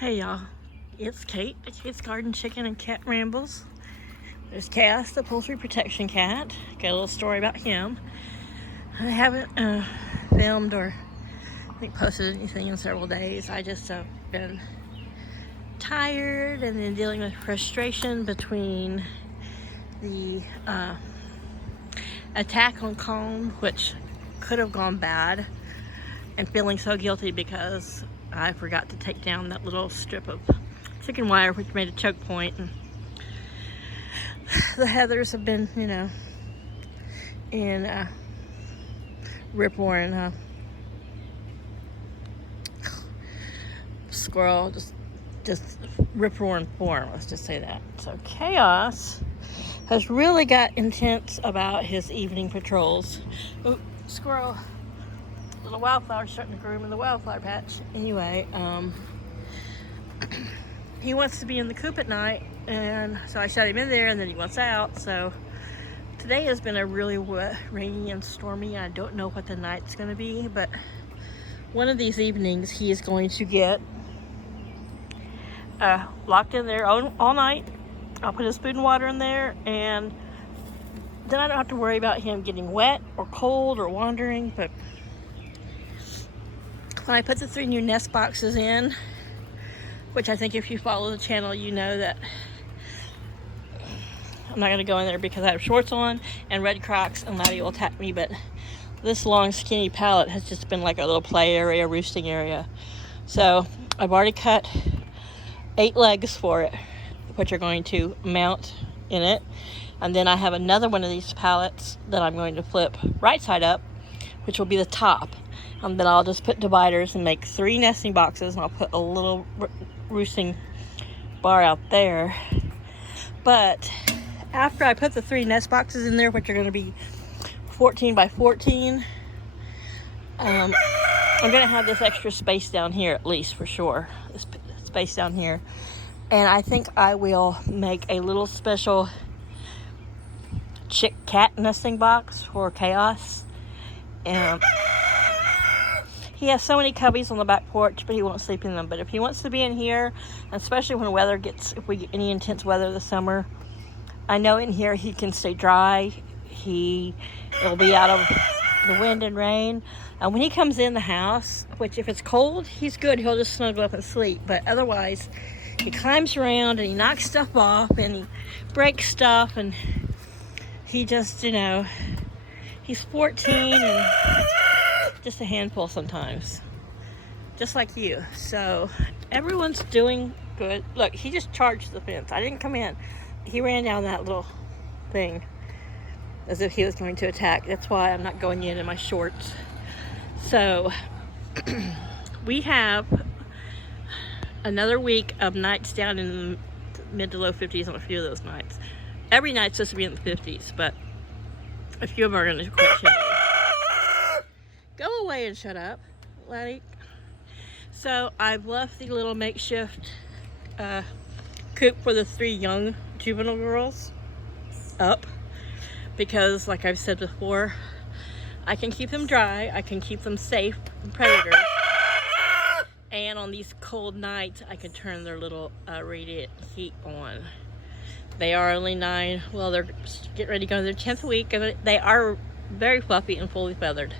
Hey y'all, it's Kate, the Kate's Garden Chicken and Cat Rambles. There's Cass, the poultry protection cat. Got a little story about him. I haven't filmed or posted anything in several days. I just been tired and then dealing with frustration between the attack on Calm, which could have gone bad, and feeling so guilty because I forgot to take down that little strip of chicken wire which made a choke point. And the heathers have been, in rip-roaring squirrel, just rip-roaring form, let's just say that. So Chaos has really got intense about his evening patrols. Ooh, squirrel. Little wildflower starting to groom in the wildflower patch. Anyway, he wants to be in the coop at night, and so I shut him in there, and then he wants out. So today has been a really wet, rainy and stormy. I don't know what the night's going to be, but one of these evenings he is going to get locked in there all night. I'll put his food and water in there, and then I don't have to worry about him getting wet or cold or wandering. But when I put the 3 new nest boxes in, which I think if you follow the channel, you know that I'm not going to go in there because I have shorts on and red Crocs, and Laddie will attack me. But this long, skinny pallet has just been like a little play area, roosting area. So I've already cut 8 legs for it, which are going to mount in it. And then I have another one of these pallets that I'm going to flip right side up, which will be the top. And then I'll just put dividers and make 3 nesting boxes, and I'll put a little roosting bar out there. But after I put the 3 nest boxes in there, which are going to be 14 by 14, I'm going to have this extra space down here, at least for sure. This space down here. And I think I will make a little special cat nesting box for Chaos. And he has so many cubbies on the back porch, but he won't sleep in them. But if he wants to be in here, especially when if we get any intense weather this summer, I know in here he can stay dry. It'll be out of the wind and rain. And when he comes in the house, which if it's cold, he's good. He'll just snuggle up and sleep. But otherwise, he climbs around and he knocks stuff off and he breaks stuff, and he just, he's 14 and just a handful sometimes, just like you. So everyone's doing good. Look, he just charged the fence. I didn't come in. He ran down that little thing as if he was going to attack. That's why I'm not going in my shorts. So we have another week of nights down in the mid to low 50s on a few of those nights. Every night's supposed to be in the 50s, but a few of them are going to quit chilly. Go away and shut up, Laddie. So I've left the little makeshift coop for the 3 young juvenile girls up because, like I've said before, I can keep them dry, I can keep them safe from predators, and on these cold nights I can turn their little radiant heat on. They are only 9. Well, they're getting ready to go to their 10th week, and they are very fluffy and fully feathered.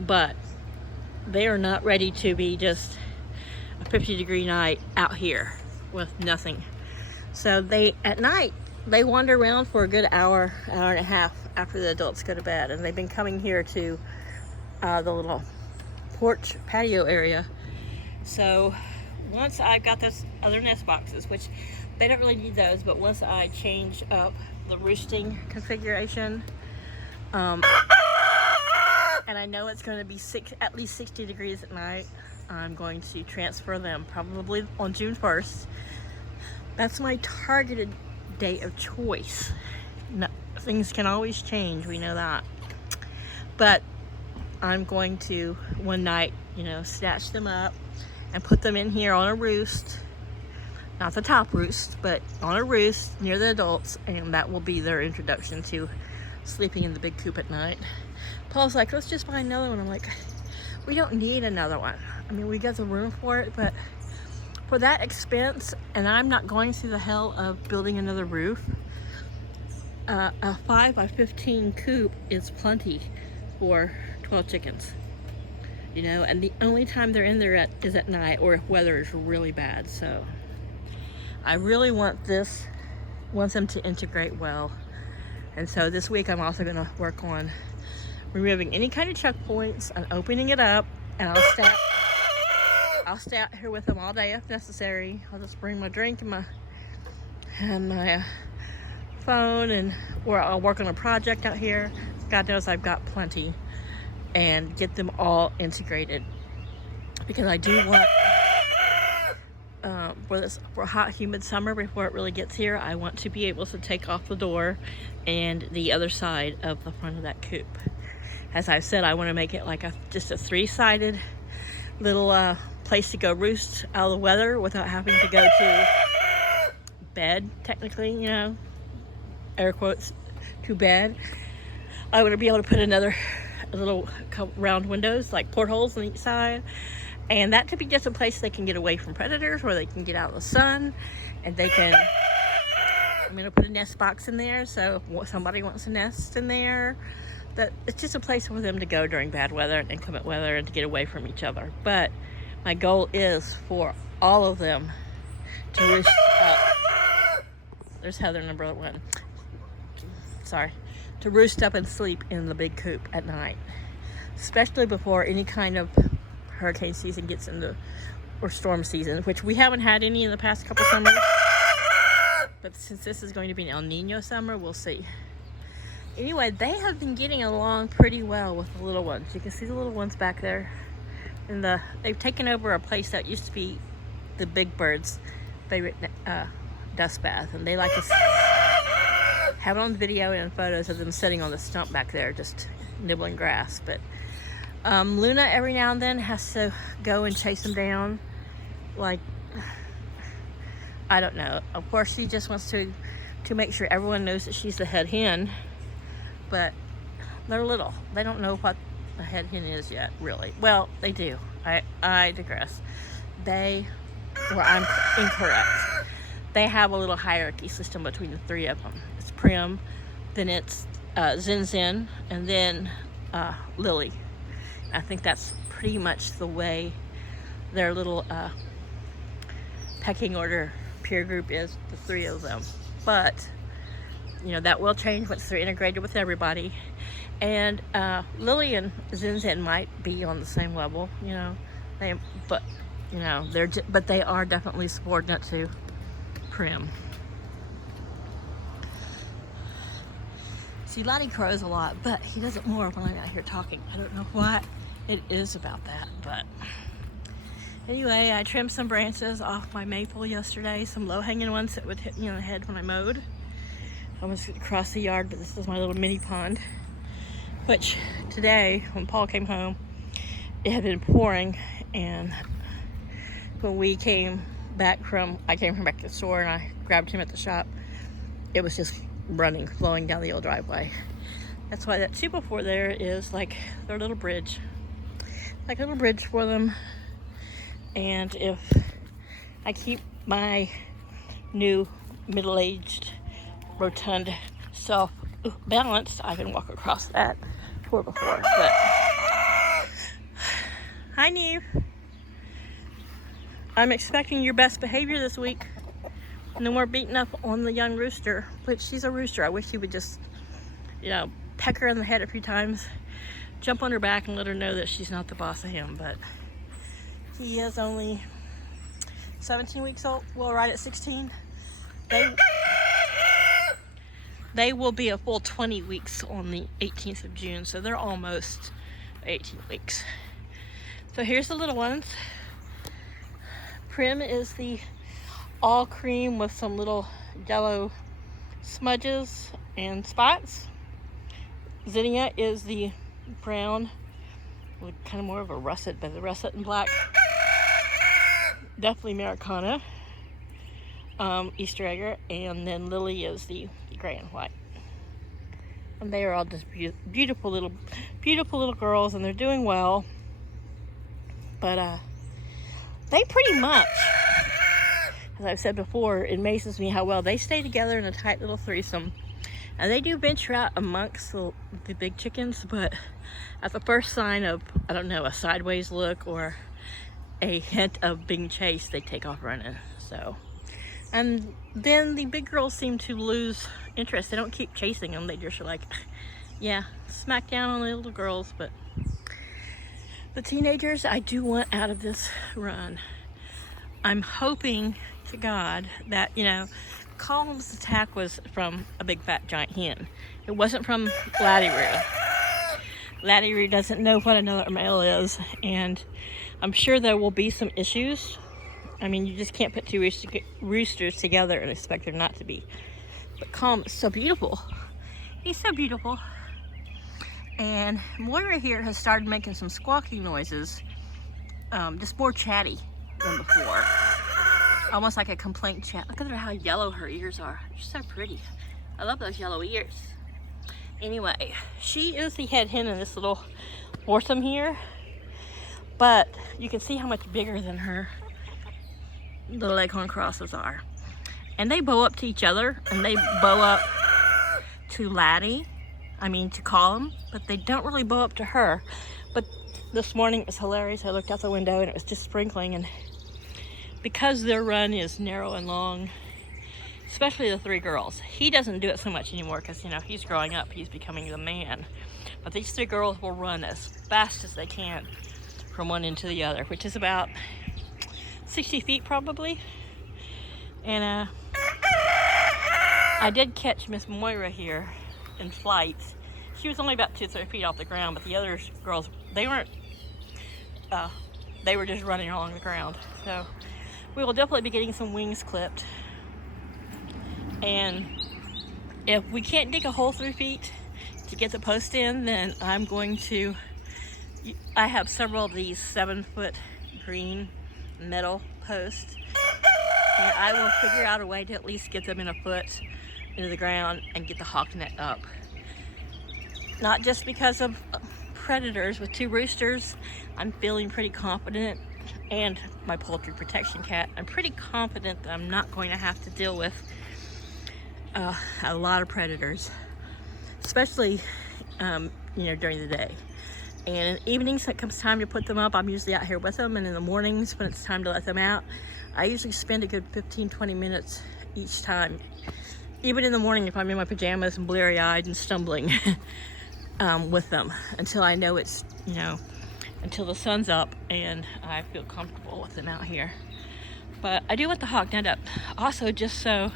But they are not ready to be just a 50-degree night out here with nothing. So at night, they wander around for a good hour and a half after the adults go to bed. And they've been coming here to the little porch patio area. So once I've got those other nest boxes, which they don't really need those, but once I change up the roosting configuration, and I know it's going to be at least 60 degrees at night, I'm going to transfer them probably on June 1st. That's my targeted day of choice. No, things can always change, we know that. But I'm going to, one night, snatch them up and put them in here on a roost. Not the top roost, but on a roost near the adults, and that will be their introduction to sleeping in the big coop at night. Paul's like, let's just buy another one. I'm like, we don't need another one. I mean, we got the room for it, but for that expense, and I'm not going through the hell of building another roof, a 5 by 15 coop is plenty for 12 chickens. You know, and the only time they're in there is at night, or if weather is really bad. So I really want them to integrate well. And so this week I'm also going to work on removing any kind of choke points and opening it up, and I'll stay out here with them all day if necessary. I'll just bring my drink and my phone, or I'll work on a project out here. God knows I've got plenty, and get them all integrated, because I do want for a hot, humid summer before it really gets here, I want to be able to take off the door and the other side of the front of that coop. As I've said, I want to make it like just a 3-sided little place to go roost out of the weather without having to go to bed, technically, you know, air quotes, to bed. I want to be able to put another little round windows, like portholes on each side, and that could be just a place they can get away from predators, where they can get out of the sun, and they can, I'm going to put a nest box in there, so if somebody wants a nest in there, that it's just a place for them to go during bad weather and inclement weather, and to get away from each other. But my goal is for all of them to roost up. There's Heather, number 1. Sorry. To roost up and sleep in the big coop at night, especially before any kind of hurricane season gets into, or storm season, which we haven't had any in the past couple summers. But since this is going to be an El Nino summer, we'll see. Anyway, they have been getting along pretty well with the little ones. You can see the little ones back there. And they've taken over a place that used to be the big birds' favorite dust bath, and they like to have it on video and photos of them sitting on the stump back there just nibbling grass. But Luna every now and then has to go and chase them down. Like, I don't know. Of course, she just wants to make sure everyone knows that she's the head hen. But they're little. They don't know what a head hen is yet, really. Well, they do. I digress. I'm incorrect. They have a little hierarchy system between the 3 of them. It's Prim, then it's Zin Zin, and then Lily. I think that's pretty much the way their little pecking order peer group is, the 3 of them. But, you know, that will change once they're integrated with everybody. And Lily and Zin Zin might be on the same level, you know. But they are definitely subordinate to Prim. See, Lottie crows a lot, but he doesn't more when I'm out here talking. I don't know what it is about that, but anyway, I trimmed some branches off my maple yesterday, some low-hanging ones that would hit me on the head when I mowed. I almost across the yard, but this is my little mini pond, which today, when Paul came home, it had been pouring, and when I came from back to the store and I grabbed him at the shop, it was just flowing down the old driveway. That's why that 2x4 there is like their little bridge. Like a little bridge for them. And if I keep my new middle-aged rotund self balanced, I can walk across that 4x4. But hi, Neve. I'm expecting your best behavior this week. No more beating up on the young rooster, which she's a rooster. I wish he would just, you know, peck her in the head a few times, jump on her back and let her know that she's not the boss of him. But he is only 17 weeks old. Well, right at 16. They will be a full 20 weeks on the 18th of June, so they're almost 18 weeks. So here's the little ones. Prim is the all cream with some little yellow smudges and spots. Zinnia is the brown with kind of more of a russet, but the russet and black. Definitely Americana, Easter egger, and then Lily is the gray and white. And they are all just beautiful little girls, and they're doing well. But they pretty much as I've said before, it amazes me how well they stay together in a tight little threesome. And they do venture out amongst the big chickens, but at the first sign of, I don't know, a sideways look or a hint of being chased, they take off running. So, and then the big girls seem to lose interest. They don't keep chasing them. They just are like, yeah, smack down on the little girls. But the teenagers, I do want out of this run. I'm hoping to God that, you know, Column's attack was from a big fat giant hen. It wasn't from Laddie-Roo. Laddie-Roo doesn't know what another male is, and I'm sure there will be some issues. I mean, you just can't put two roosters together and expect there not to be. But Column is so beautiful. He's so beautiful. And Moira here has started making some squawking noises, just more chatty than before. Almost like a complaint chat. Look at her, how yellow her ears are. She's so pretty. I love those yellow ears. Anyway, she is the head hen in this little foursome here. But you can see how much bigger than her the leghorn crosses are. And they bow up to each other, and they bow up to to Column, but they don't really bow up to her. But this morning it was hilarious. I looked out the window and it was just sprinkling, and because their run is narrow and long, especially the three girls, he doesn't do it so much anymore because, you know, he's growing up, he's becoming the man. But these three girls will run as fast as they can from one end to the other, which is about 60 feet probably. And I did catch Miss Moira here in flight. She was only about 2 or 3 feet off the ground, but the other girls, they weren't, they were just running along the ground. So we will definitely be getting some wings clipped. And if we can't dig a hole 3 feet to get the post in, then I'm going to, I have several of these 7-foot green metal posts, and I will figure out a way to at least get them in a foot into the ground and get the hawk net up. Not just because of predators. With 2 roosters, I'm feeling pretty confident, and my poultry protection cat, I'm pretty confident that I'm not going to have to deal with a lot of predators, especially during the day. And in the evenings, when it comes time to put them up, I'm usually out here with them, and in the mornings when it's time to let them out, I usually spend a good 15-20 minutes each time, even in the morning if I'm in my pajamas and bleary-eyed and stumbling with them, until I know it's, until the sun's up and I feel comfortable with them out here. But I do want the hawk net up also, just so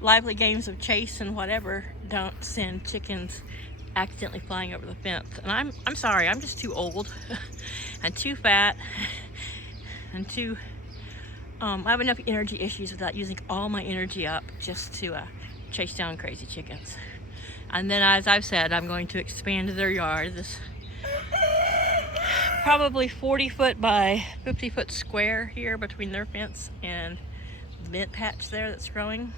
lively games of chase and whatever don't send chickens accidentally flying over the fence. And I'm sorry, I'm just too old and too fat and too I have enough energy issues without using all my energy up just to chase down crazy chickens. And then, as I've said, I'm going to expand their yard. This probably 40-foot by 50-foot square here between their fence and the mint patch there that's growing.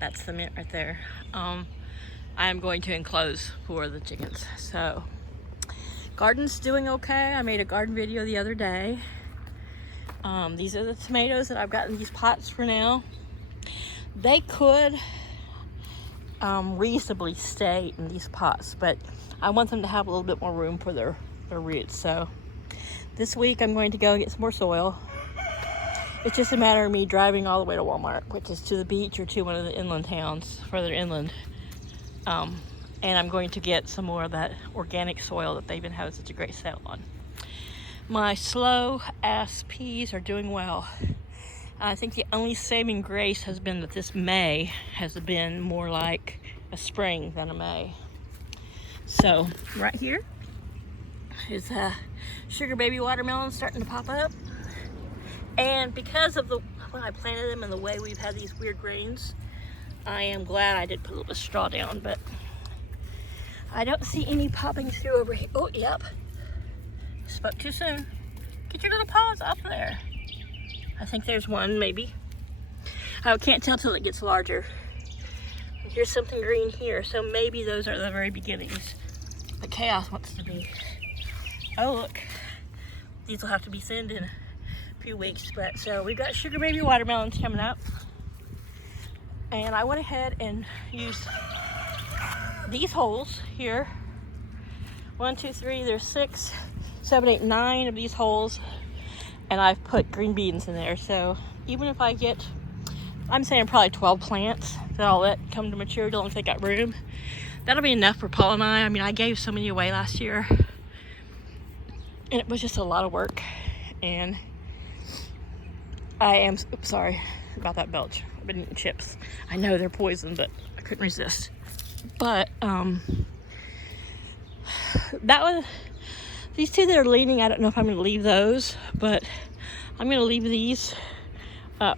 That's the mint right there. I am going to enclose for the chickens. So, garden's doing okay. I made a garden video the other day. These are the tomatoes that I've got in these pots for now. They could reasonably stay in these pots, but I want them to have a little bit more room for their roots. So this week I'm going to go and get some more soil. It's just a matter of me driving all the way to Walmart, which is to the beach or to one of the inland towns further inland. And I'm going to get some more of that organic soil that they've been having such a great sale on. My slow ass peas are doing well. I think the only saving grace has been that this May has been more like a spring than a May. So right here is a sugar baby watermelon starting to pop up. And because of when I planted them and the way we've had these weird rains, I am glad I did put a little bit of straw down, but I don't see any popping through over here. Oh, yep. Spoke too soon. Get your little paws up there. I think there's one, maybe. I can't tell till it gets larger. Here's something green here, so maybe those are the very beginnings. But chaos wants to be. Oh, look. These will have to be thinned and few weeks. But so we've got sugar baby watermelons coming up, and I went ahead and used these holes here. 1, 2, 3, there's 6, 7, 8, 9 of these holes, and I've put green beans in there. So even if I get, I'm saying probably 12 plants that I'll let come to maturity as long as they got room, that'll be enough for Paul and I. I mean, I gave so many away last year, and it was just a lot of work. And I am, oops, sorry about that belch. I've been eating chips. I know they're poison, but I couldn't resist. But that was, these two that are leaning, I don't know if I'm going to leave those, but I'm going to leave these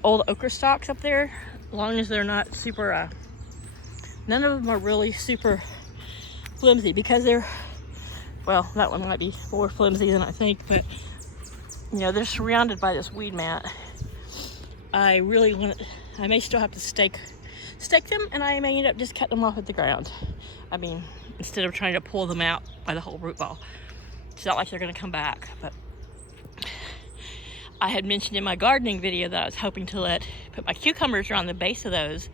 old okra stalks up there, as long as they're not super, none of them are really super flimsy, because they're, well, that one might be more flimsy than I think, but you know, they're surrounded by this weed mat. I really want, I may still have to stake them, and I may end up just cutting them off at the ground. I mean, instead of trying to pull them out by the whole root ball. It's not like they're going to come back. But I had mentioned in my gardening video that I was hoping to put my cucumbers around the base of those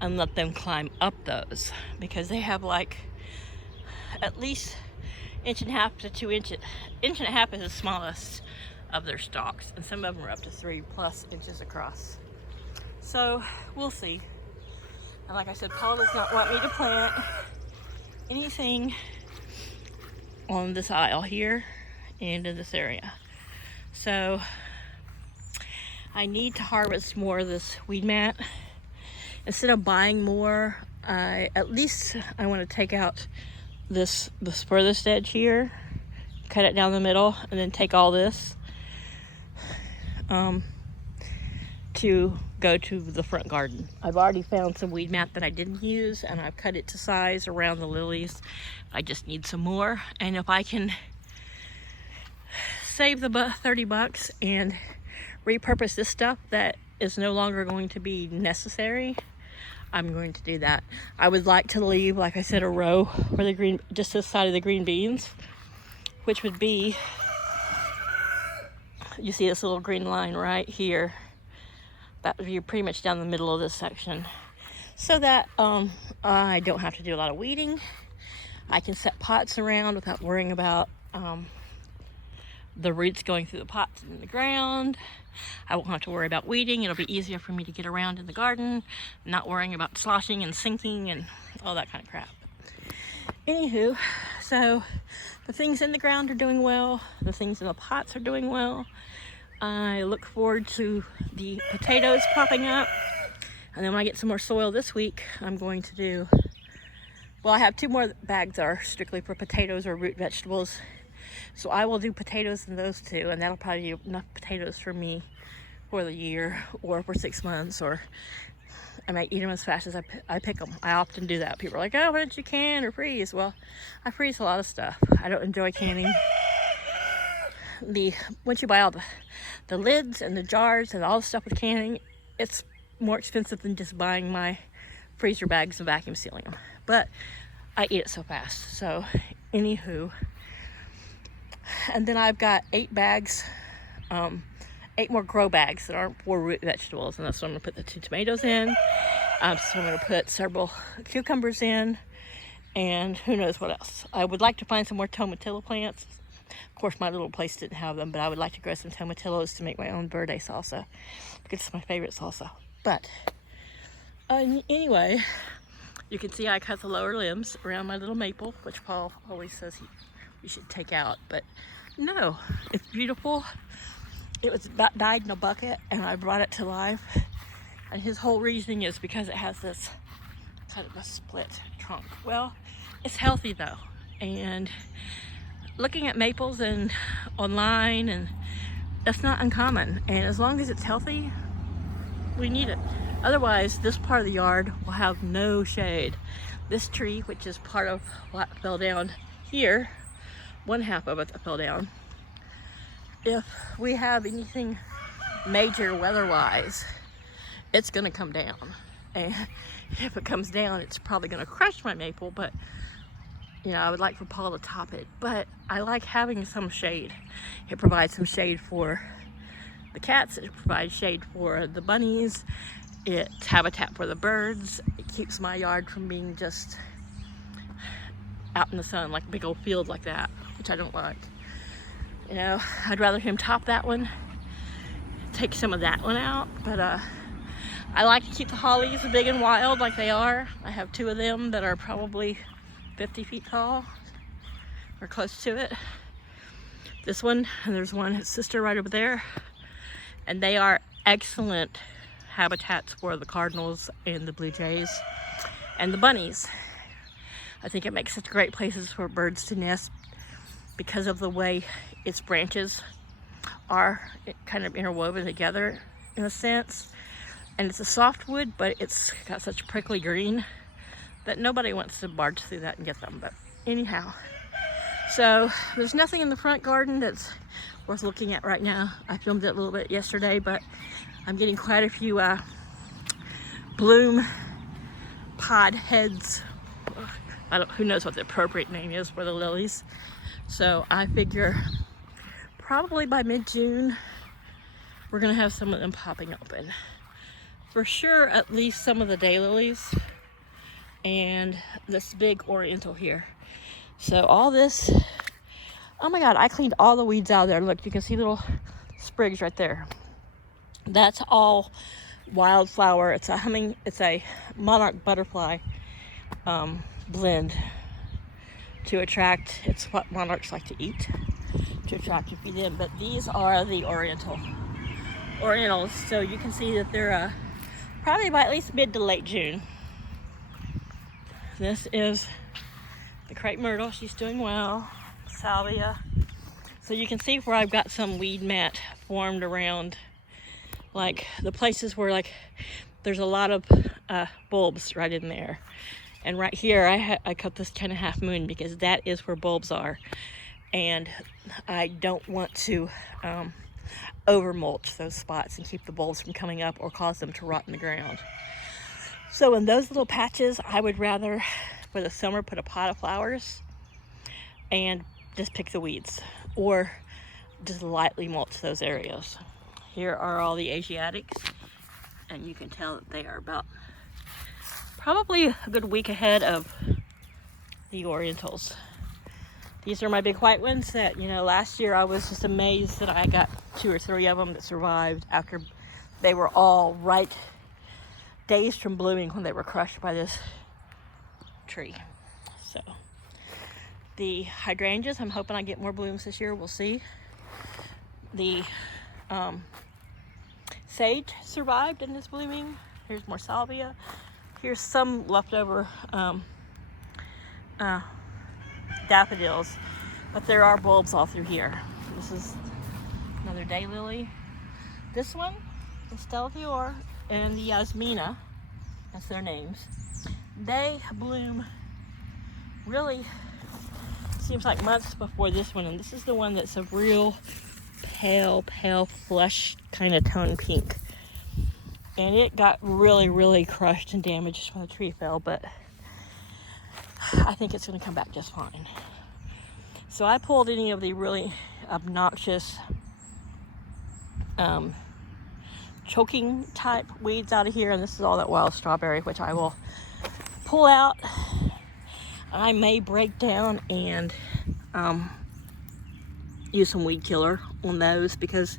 and let them climb up those, because they have like at least 1.5 to 2 inches. 1.5 inches is the smallest of their stalks, and some of them are up to 3+ inches across. So we'll see. And like I said, Paul does not want me to plant anything on this aisle here and in this area. So I need to harvest more of this weed mat. Instead of buying more, I want to take out the furthest edge here, cut it down the middle, and then take all this to go to the front garden. I've already found some weed mat that I didn't use, and I've cut it to size around the lilies. I just need some more, and if I can save the $30 and repurpose this stuff that is no longer going to be necessary, I'm going to do that. I would like to leave, like I said, a row for the green, just this side of the green beans, which would be, you see this little green line right here. That would be pretty much down the middle of this section, so that I don't have to do a lot of weeding. I can set pots around without worrying about the roots going through the pots and in the ground. I won't have to worry about weeding. It'll be easier for me to get around in the garden, not worrying about sloshing and sinking and all that kind of crap. Anywho, so the things in the ground are doing well. The things in the pots are doing well. I look forward to the potatoes popping up. And then when I get some more soil this week, I'm going to do, well, I have 2 more bags that are strictly for potatoes or root vegetables. So I will do potatoes in those 2, and that'll probably be enough potatoes for me for the year or for 6 months, or I might eat them as fast as I pick them. I often do that. People are like, oh, why don't you can or freeze? Well, I freeze a lot of stuff. I don't enjoy canning. Once you buy all the lids and the jars and all the stuff with canning, it's more expensive than just buying my freezer bags and vacuum sealing them. But I eat it so fast. So anywho, and then I've got 8 bags, 8 more grow bags that aren't for root vegetables, and that's what I'm gonna put the 2 tomatoes in. So I'm gonna put several cucumbers in, and who knows what else. I would like to find some more tomatillo plants. Of course, my little place didn't have them, but I would like to grow some tomatillos to make my own verde salsa, because it's my favorite salsa. But anyway, you can see I cut the lower limbs around my little maple, which Paul always says we should take out, but no, it's beautiful. It was about died in a bucket, and I brought it to life. And his whole reasoning is because it has this kind of a split trunk. Well, it's healthy though, and looking at maples and online, and that's not uncommon. And as long as it's healthy, we need it. Otherwise, this part of the yard will have no shade. This tree, which is part of what fell down here, 1/2 of it that fell down. If we have anything major weather-wise, it's gonna come down. And if it comes down, it's probably gonna crush my maple, but you know, I would like for Paul to top it. But I like having some shade. It provides some shade for the cats, it provides shade for the bunnies, it's habitat for the birds, it keeps my yard from being just out in the sun like a big old field like that, which I don't like. You know, I'd rather him top that one, take some of that one out, but I like to keep the hollies big and wild like they are. I have 2 of them that are probably 50 feet tall, or close to it. This one, and there's one, his sister right over there, and they are excellent habitats for the cardinals and the blue jays and the bunnies. I think it makes such great places for birds to nest because of the way its branches are kind of interwoven together in a sense. And it's a softwood, but it's got such prickly green that nobody wants to barge through that and get them. But anyhow, so there's nothing in the front garden that's worth looking at right now. I filmed it a little bit yesterday, but I'm getting quite a few bloom pod heads. Who knows what the appropriate name is for the lilies. So I figure probably by mid-June, we're gonna have some of them popping open. For sure, at least some of the daylilies and this big oriental here. So all this, oh my God, I cleaned all the weeds out of there. Look, you can see little sprigs right there. That's all wildflower. It's a monarch butterfly blend to attract, it's what monarchs like to eat, to attract and feed them. But these are the orientals. So you can see that they're probably by at least mid to late June. This is the crepe myrtle. She's doing well. Salvia. So you can see where I've got some weed mat formed around, like the places where like there's a lot of bulbs right in there. And right here I cut this kind of half moon because that is where bulbs are. And I don't want to over mulch those spots and keep the bulbs from coming up or cause them to rot in the ground. So in those little patches, I would rather for the summer put a pot of flowers and just pick the weeds, or just lightly mulch those areas. Here are all the Asiatics, and you can tell that they are about probably a good week ahead of the Orientals. These are my big white ones that, you know, last year I was just amazed that I got 2 or 3 of them that survived after they were all right days from blooming when they were crushed by this tree. So the hydrangeas, I'm hoping I get more blooms this year. We'll see. The sage survived and is blooming. Here's more salvia. Here's some leftover daffodils, but there are bulbs all through here. This is another daylily. This one, the Stella Fior and the Yasmina, that's their names. They bloom really, seems like months before this one, and this is the one that's a real pale flush kind of tone pink. And it got really crushed and damaged when the tree fell, but I think it's going to come back just fine. So I pulled any of the really obnoxious choking type weeds out of here, and this is all that wild strawberry, which I will pull out. I may break down and use some weed killer on those, because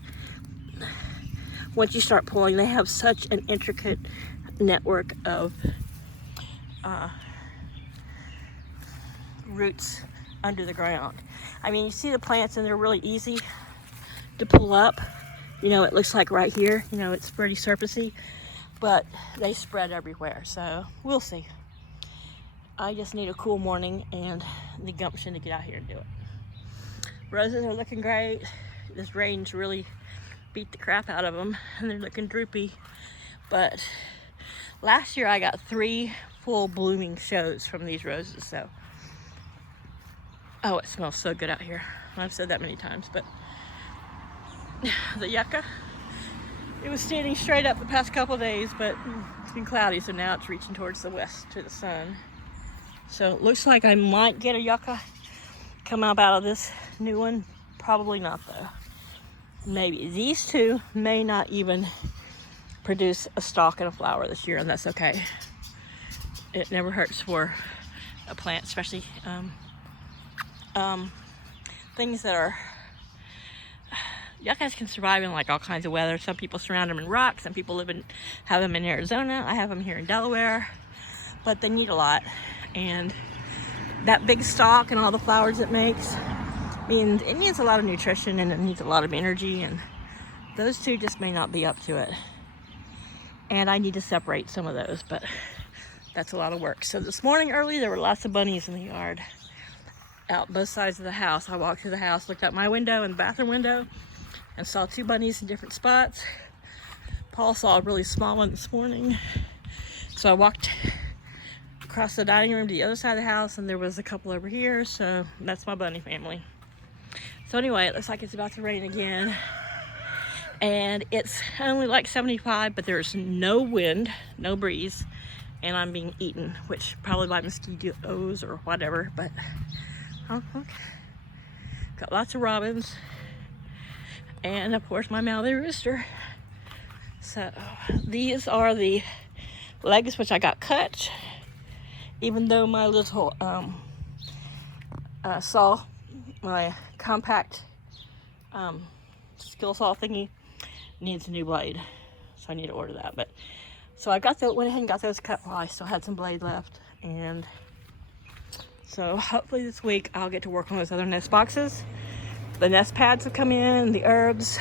once you start pulling, they have such an intricate network of roots under the ground. I mean, you see the plants and they're really easy to pull up. You know, it looks like right here, you know, it's pretty surfacey, but they spread everywhere. So we'll see. I just need a cool morning and the gumption to get out here and do it. Roses are looking great. This rain's really beat the crap out of them and they're looking droopy. But last year I got 3 full blooming shows from these roses. So, oh, it smells so good out here. I've said that many times, but the yucca, it was standing straight up the past couple days, but it's been cloudy, so now it's reaching towards the west to the sun. So it looks like I might get a yucca come up out of this new one. Probably not though. maybe. These two may not even produce a stalk and a flower this year, and that's okay. It never hurts for a plant, especially things that are, you guys can survive in like all kinds of weather. Some people surround them in rocks, some people have them in Arizona. I have them here in Delaware, but they need a lot. And that big stalk and all the flowers it makes means it needs a lot of nutrition and it needs a lot of energy, and those two just may not be up to it. And I need to separate some of those, but that's a lot of work. So this morning early, there were lots of bunnies in the yard out both sides of the house. I walked through the house, looked out my window and the bathroom window, and saw two bunnies in different spots. Paul saw a really small one this morning. So I walked across the dining room to the other side of the house, and there was a couple over here. So that's my bunny family. So anyway, it looks like it's about to rain again. And it's only like 75, but there's no wind, no breeze, and I'm being eaten, which probably by mosquitoes or whatever, but okay. Got lots of robins, and of course my mouthy rooster. So these are the legs which I got cut, even though my little saw, my compact skill saw thingy needs a new blade, so I need to order that. But so I went ahead and got those cut while I still had some blade left, and so hopefully this week I'll get to work on those other nest boxes. The nest pads have come in, the herbs,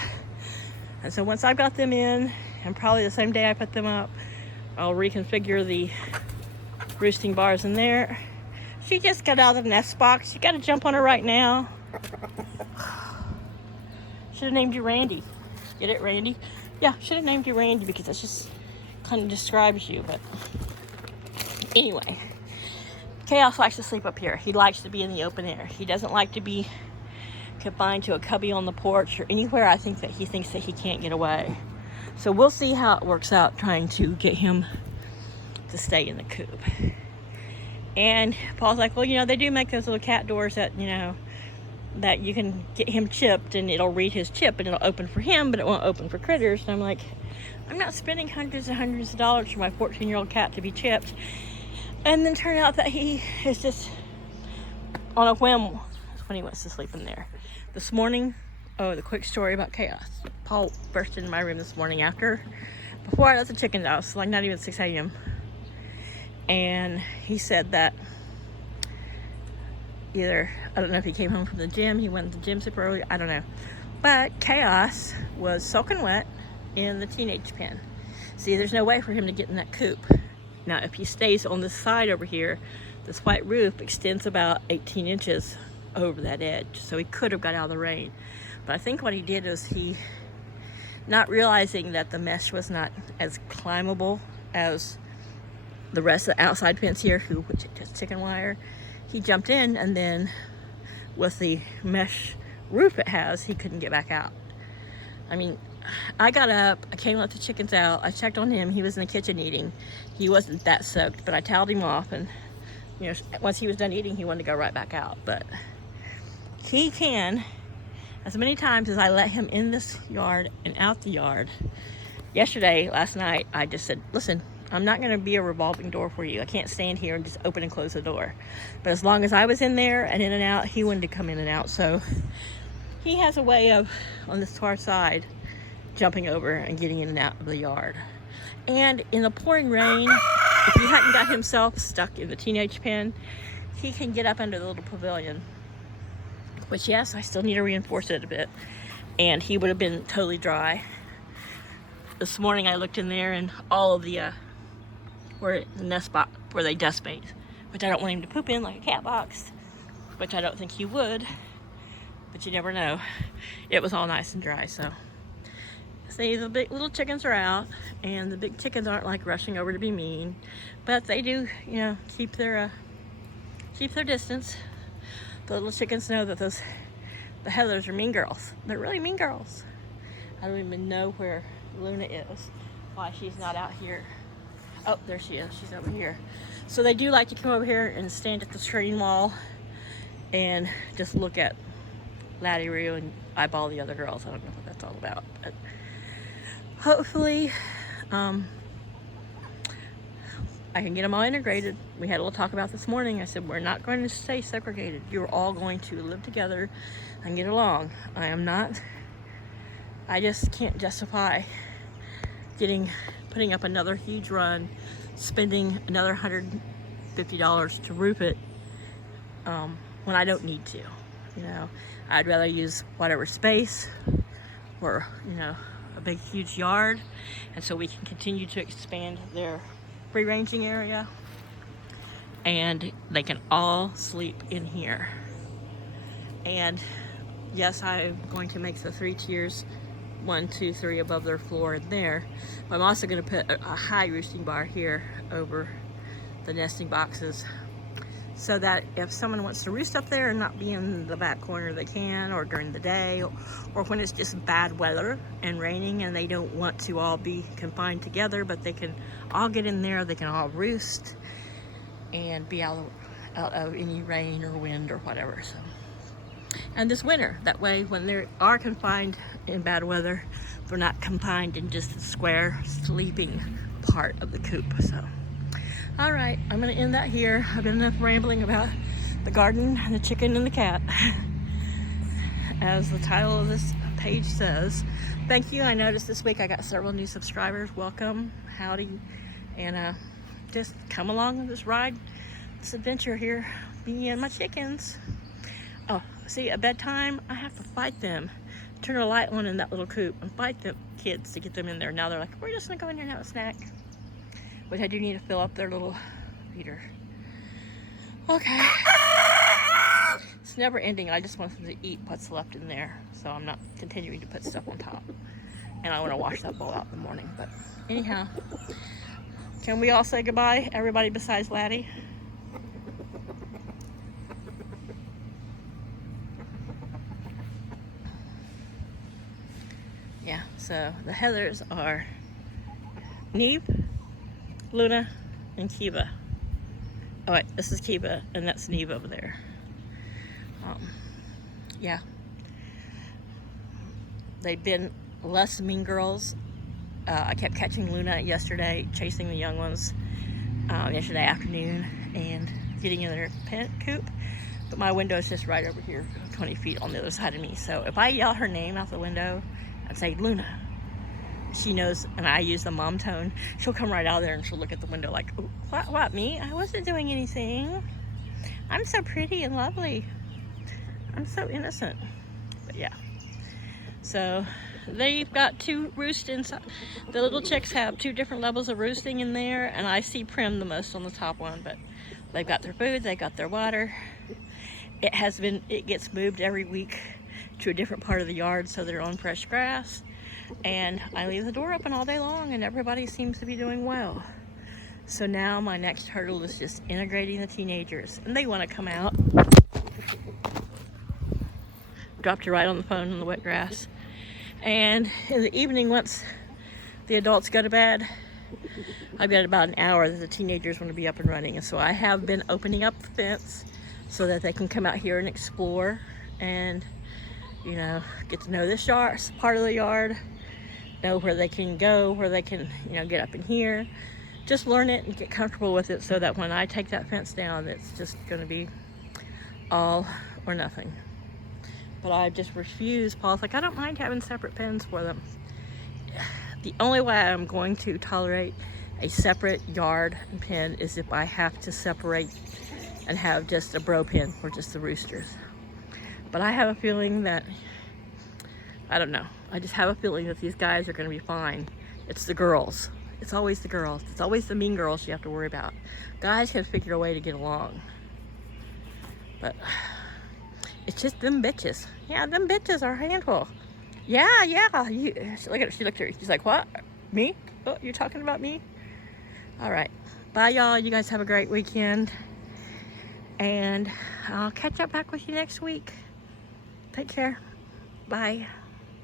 and so once I've got them in, and probably the same day I put them up, I'll reconfigure the roosting bars in there. She just got out of the nest box. You gotta jump on her right now. Should have named you Randy. Get it, Randy? Yeah, should have named you Randy because that just kind of describes you. But anyway, Chaos likes to sleep up here. He likes to be in the open air. He doesn't like to be confined to a cubby on the porch or anywhere I think that he thinks that he can't get away. So we'll see how it works out trying to get him to stay in the coop. And Paul's like, well, you know, they do make those little cat doors that, you know, that you can get him chipped and it'll read his chip and it'll open for him, but it won't open for critters. And I'm like, I'm not spending hundreds and hundreds of dollars for my 14-year-old cat to be chipped. And then turn out that he is just on a whim when he wants to sleep in there. This morning, the quick story about Chaos. Paul burst into my room this morning before I let the chickens out, so like not even 6 a.m. And he said that I don't know if he came home from the gym, he went to the gym super early, I don't know. But Chaos was soaking wet in the teenage pen. See, there's no way for him to get in that coop. Now, if he stays on this side over here, this white roof extends about 18 inches over that edge. So he could have got out of the rain. But I think what he did was not realizing that the mesh was not as climbable as the rest of the outside fence here, which is just chicken wire. He jumped in, and then with the mesh roof it has, he couldn't get back out. I mean, I got up, I came and let the chickens out, I checked on him, he was in the kitchen eating. He wasn't that soaked, but I toweled him off, and you know, once he was done eating, he wanted to go right back out. But he can, as many times as I let him in this yard and out the yard. Last night, I just said, listen, I'm not going to be a revolving door for you. I can't stand here and just open and close the door. But as long as I was in there and in and out, he wanted to come in and out. So he has a way of, on this far side, jumping over and getting in and out of the yard. And in the pouring rain, if he hadn't got himself stuck in the teenage pen, he can get up under the little pavilion. Which, yes, I still need to reinforce it a bit. And he would have been totally dry. This morning I looked in there, and all of the where the nest spot where they dust bait, which I don't want him to poop in like a cat box, which I don't think he would, but you never know. It was all nice and dry. So see, the big little chickens are out, and the big chickens aren't like rushing over to be mean, but they do, you know, keep their distance. The little chickens know that the Heathers are mean girls. They're really mean girls. I don't even know where Luna is, why she's not out here. Oh, there she is. She's over here. So they do like to come over here and stand at the screen wall and just look at Laddie Roo and eyeball the other girls. I don't know what that's all about, but hopefully I can get them all integrated. We had a little talk about this morning. I said, we're not going to stay segregated. You're all going to live together and get along. I just can't justify putting up another huge run, spending another $150 to roof it when I don't need to. You know, I'd rather use whatever space or, you know, a big huge yard, and so we can continue to expand their free ranging area, and they can all sleep in here. And yes, I'm going to make the 3 tiers, 1, 2, 3 above their floor in there, but I'm also going to put a high roosting bar here over the nesting boxes, so that if someone wants to roost up there and not be in the back corner, they can, or during the day, or when it's just bad weather and raining and they don't want to all be confined together, but they can all get in there, they can all roost and be out of any rain or wind or whatever. So, and this winter, that way when they are confined in bad weather, they're not confined in just the square sleeping part of the coop. So, all right, I'm gonna end that here. I've been enough rambling about the garden, the chicken, and the cat. As the title of this page says. Thank you. I noticed this week I got several new subscribers. Welcome, howdy, and just come along on this ride, this adventure here, me and my chickens. Oh, see, at bedtime, I have to fight them. Turn a light on in that little coop and fight the kids to get them in there. Now they're like, we're just gonna go in here and have a snack. Which I do need to fill up their little feeder. Okay. It's never ending. I just want them to eat what's left in there, so I'm not continuing to put stuff on top. And I want to wash that bowl out in the morning. But anyhow, can we all say goodbye? Everybody besides Laddie. Yeah, so the Heathers are Neve, Luna, and Kiva. Oh wait, this is Kiva, and that's Neve over there. Yeah. They've been less mean girls. I kept catching Luna yesterday, chasing the young ones yesterday afternoon, and getting in their pet coop. But my window is just right over here, 20 feet on the other side of me. So if I yell her name out the window and say, Luna, she knows, and I use the mom tone, she'll come right out there and she'll look at the window like, what, me? I wasn't doing anything. I'm so pretty and lovely. I'm so innocent. But yeah. So they've got 2 roosts inside. The little chicks have 2 different levels of roosting in there, and I see Prim the most on the top one, but they've got their food, they've got their water. It gets moved every week to a different part of the yard so they're on fresh grass. And I leave the door open all day long, and everybody seems to be doing well. So now my next hurdle is just integrating the teenagers, and they want to come out. Dropped you right on the phone in the wet grass. And in the evening, once the adults go to bed, I've got about an hour that the teenagers want to be up and running. And so I have been opening up the fence so that they can come out here and explore and, you know, get to know this yard, part of the yard, know where they can go, where they can, you know, get up in here. Just learn it and get comfortable with it so that when I take that fence down, it's just going to be all or nothing. But I just refuse. Paul's like, I don't mind having separate pens for them. The only way I'm going to tolerate a separate yard and pen is if I have to separate and have just a bro pen for just the roosters. But I have a feeling that, I don't know, I just have a feeling that these guys are going to be fine. It's the girls. It's always the girls. It's always the mean girls you have to worry about. Guys can figure a way to get along. But it's just them bitches. Yeah, them bitches are a handful. Yeah. Look at her. She looked at her. She's like, what? Me? Oh, you're talking about me? All right. Bye, y'all. You guys have a great weekend. And I'll catch up back with you next week. Take care. Bye.